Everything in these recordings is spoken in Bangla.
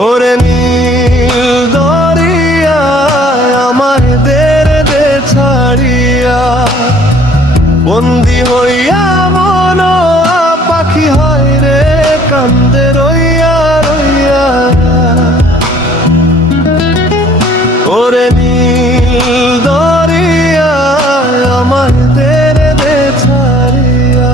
ওরে নীল দরিয়া আমার দে ছাড়িয়া, বন্দি হইয়া মন পাখি হয় রে কান্দে রইয়া রইয়া। ওরে নীল দরিয়া আমার দে ছাড়িয়া।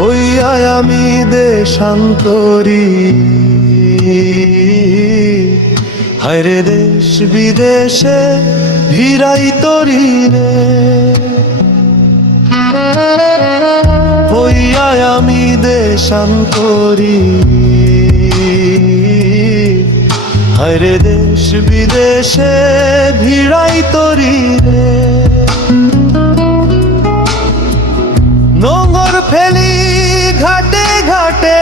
হইয়া আমি দেশান্তরী, হায়রে দেশ বিদেশে ভিড়াই তরি রে। হইয়া আমি দেশান্তরী, হায়রে দেশ বিদেশে ভিড়াই তরি রে। নোঙর ফেলি ঘাটে ঘাটে,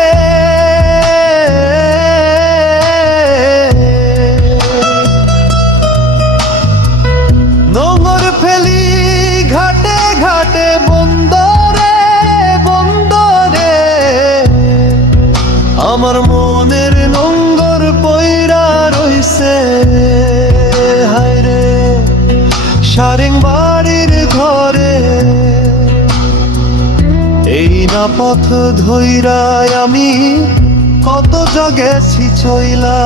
নোঙর ফেলি ঘাটে ঘাটে, বন্দরে বন্দরে আমার মনের নোঙর পইরা রইছে। হায়রে সারেং বাড়ির ঘরে, এই না পথ ধইরায় আমি কত জগেছি চইলা।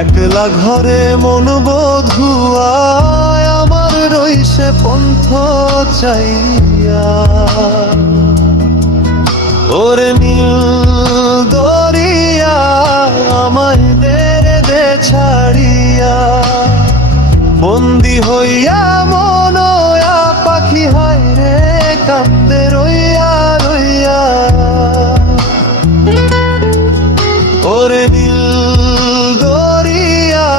একলা ঘরে মন বধুয়ায় আমার রইছে পন্থ চাইয়া। ওরে নীল দরিয়া আমায় দে ছাড়িয়া, বন্দি হইয়া মন পাখি হয় রে কান্দে রইয়া রইয়া। ওরে নীল দরিয়া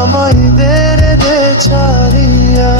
আমায় দে ছাড়িয়া।